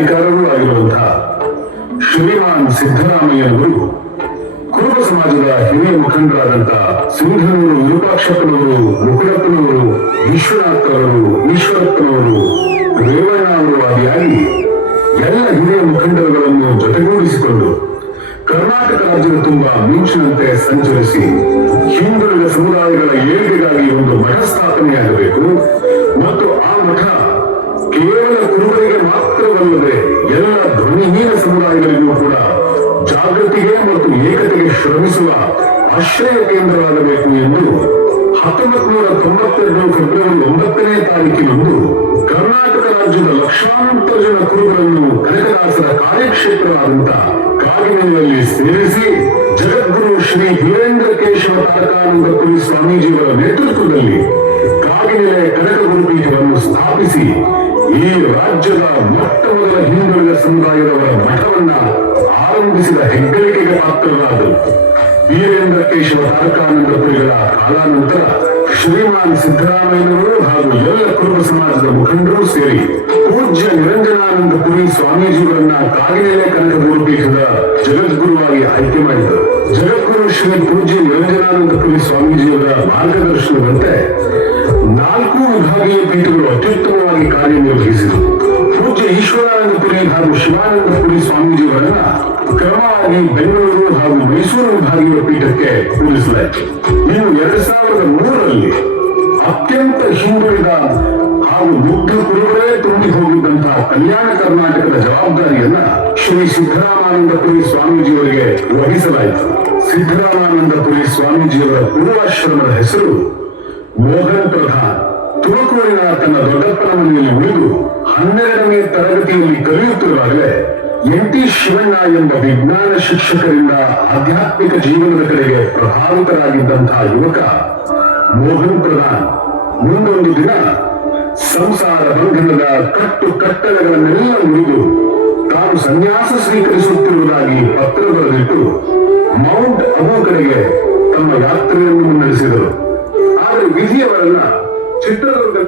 ಅಧಿಕಾರವೂ ಆಗಿರುವಂತಹ ಶ್ರೀಮಾನ್ ಸಿದ್ದರಾಮಯ್ಯನವರು ಕುರುಬ ಸಮಾಜದ ಹಿರಿಯ ಮುಖಂಡರಾದಂತಹ ಸಿಂಧನೂರು ವಿರೂಪಾಕ್ಷಪ್ಪನವರು, ಮುಕುಳಪ್ಪನವರು, ವಿಶ್ವನಾಥ್ ಅವರು, ಈಶ್ವರಪ್ಪನವರು, ರೇವಣ್ಣ ಅವರು ಆದಿಯಾಗಿ ಎಲ್ಲ ಹಿರಿಯ ಮುಖಂಡರುಗಳನ್ನು ಜೊತೆಗೂಡಿಸಿಕೊಂಡು ಕರ್ನಾಟಕ ರಾಜ್ಯದ ತುಂಬಾ ಮಿಂಚಿನಂತೆ ಸಂಚರಿಸಿ ಹಿಂದುಳಿದ ಸಮುದಾಯಗಳ ಏಳಿಗೆಗಾಗಿ ಒಂದು ಮಠ ಸ್ಥಾಪನೆಯಾಗಬೇಕು ಮತ್ತು ಆ ಮಠ ಕೇವಲ ಕುರುಬರಿಗೆ ಮಾತ್ರವಲ್ಲದೆ ಎಲ್ಲ ಧ್ವನಿಹೀನ ಸಮುದಾಯಗಳಿಗೂ ಕೂಡ ಜಾಗೃತಿಗೆ ಮತ್ತು ಏಕತೆಗೆ ಶ್ರಮಿಸುವ ಆಶ್ರಯ ಕೇಂದ್ರವಾಗಬೇಕು ಎಂದು 1992 ಫೆಬ್ರವರಿ 9ನೇ ತಾರೀಕಿನಂದು ಕರ್ನಾಟಕ ರಾಜ್ಯದ ಲಕ್ಷಾಂತರ ಜನ ಕುರುಬರನ್ನು ಕನಕದಾಸರ ಕಾರ್ಯಕ್ಷೇತ್ರವಾದಂತಹ ಕಾಗಿನೆಲೆಯಲ್ಲಿ ಸೇರಿಸಿ ಜಗದ್ಗುರು ಶ್ರೀ ವೀರೇಂದ್ರ ಕೇಶವ ತಾರಕಾನಂದಪುರಿ ಸ್ವಾಮೀಜಿಯವರ ನೇತೃತ್ವದಲ್ಲಿ ಕಾಗಿನೆಲೆ ಕನಕ ಗುರುಪೀಠವನ್ನು ಸ್ಥಾಪಿಸಿ ಈ ರಾಜ್ಯದ ಮೊಟ್ಟ ಮೊದಲ ಹಿಂದುಳಿದ ಸಮುದಾಯದವರ ಮಠವನ್ನ ಆರಂಭಿಸಿದ ಹೆಗ್ಗಳಿಕೆಗೆ ಪಾತ್ರರಾದರು. ವೀರೇಂದ್ರ ಕೇಶವ ತಾರಕಾನಂದಪುರಿಗಳ ಕಾಲಾನಂತರ ಶ್ರೀಮಾನ್ ಸಿದ್ದರಾಮಯ್ಯನವರು ಹಾಗೂ ಎಲ್ಲ ಕುರುಬ ಸಮಾಜದ ಮುಖಂಡರು ಸೇರಿ ಪೂಜ್ಯ ನಿರಂಜನಾನಂದಪುರಿ ಸ್ವಾಮೀಜಿಯವರನ್ನ ಕಾಗಿನೆಲೆ ಕನಕ ಗುರುಪೀಠದ ಜಗದ್ಗುರುವಾಗಿ ಆಯ್ಕೆ ಮಾಡಿದರು. ಜಗದ್ಗುರು ಶ್ರೀ ಪೂಜ್ಯ ನಿರಂಜನಾನಂದಪುರಿ ಸ್ವಾಮೀಜಿಯವರ ಮಾರ್ಗದರ್ಶನದಂತೆ 4 ವಿಭಾಗೀಯ ಪೀಠಗಳು ಅತ್ಯುತ್ತಮವಾಗಿ ಕಾರ್ಯನಿರ್ವಹಿಸಿದವು. ಪೂಜ್ಯ ಈಶ್ವರಾನಂದಪುರಿ ಹಾಗೂ ಶಿವಾನಂದಪುರಿ ಸ್ವಾಮೀಜಿಯವರನ್ನ ಕ್ರಮವಾಗಿ ಬೆಂಗಳೂರು ಹಾಗೂ ಮೈಸೂರು ವಿಭಾಗೀಯ ಪೀಠಕ್ಕೆ ಕೂರಿಸಲಾಯಿತು. ಇನ್ನು 2003ರಲ್ಲಿ ಅತ್ಯಂತ ಹಿಂದುಳಿದ ಹಾಗೂ ಮುಗ್ಧ ಕುರುಬರೇ ತುಂಬಿ ಹೋಗಿದ್ದಂತಹ ಕಲ್ಯಾಣ ಕರ್ನಾಟಕದ ಜವಾಬ್ದಾರಿಯನ್ನ ಶ್ರೀ ಸಿದ್ದರಾಮಾನಂದಪುರಿ ಸ್ವಾಮೀಜಿಯವರಿಗೆ ವಹಿಸಲಾಯಿತು. ಸಿದ್ದರಾಮಾನಂದಪುರಿ ಸ್ವಾಮೀಜಿಯವರ ಪೂರ್ವಾಶ್ರಮದ ಹೆಸರು ಮೋಹನ್ ಪ್ರಧಾನ್. ತುಮಕೂರಿನ ತನ್ನ ದೊಡ್ಡಪ್ಪನ ಮನೆಯಲ್ಲಿ ಉಳಿದು 12ನೇ ತರಗತಿಯಲ್ಲಿ ಕಲಿಯುತ್ತಿರುವಾಗಲೇ NT ಶಿವಣ್ಣ ಎಂಬ ವಿಜ್ಞಾನ ಶಿಕ್ಷಕರಿಂದ ಆಧ್ಯಾತ್ಮಿಕ ಜೀವನದ ಕಡೆಗೆ ಪ್ರಭಾವಿತರಾಗಿದ್ದಂತಹ ಯುವಕ ಮೋಹನ್ ಪ್ರಧಾನ್ ಮುಂದೊಂದು ದಿನ ಸಂಸಾರ ಬಂಧನದ ಕಟ್ಟಳೆಗಳನ್ನೆಲ್ಲ ಮುರಿದು ತಾನು ಸನ್ಯಾಸ ಸ್ವೀಕರಿಸುತ್ತಿರುವುದಾಗಿ ಪತ್ರ ಬರೆದಿಟ್ಟು ಮೌಂಟ್ ಅಬು ಕಡೆಗೆ ತಮ್ಮ ಯಾತ್ರೆಯನ್ನು ಮುನ್ನಡೆಸಿದರು. ಆದರೆ ವಿಧಿಯವರನ್ನ ಚಿತ್ರದುರ್ಗ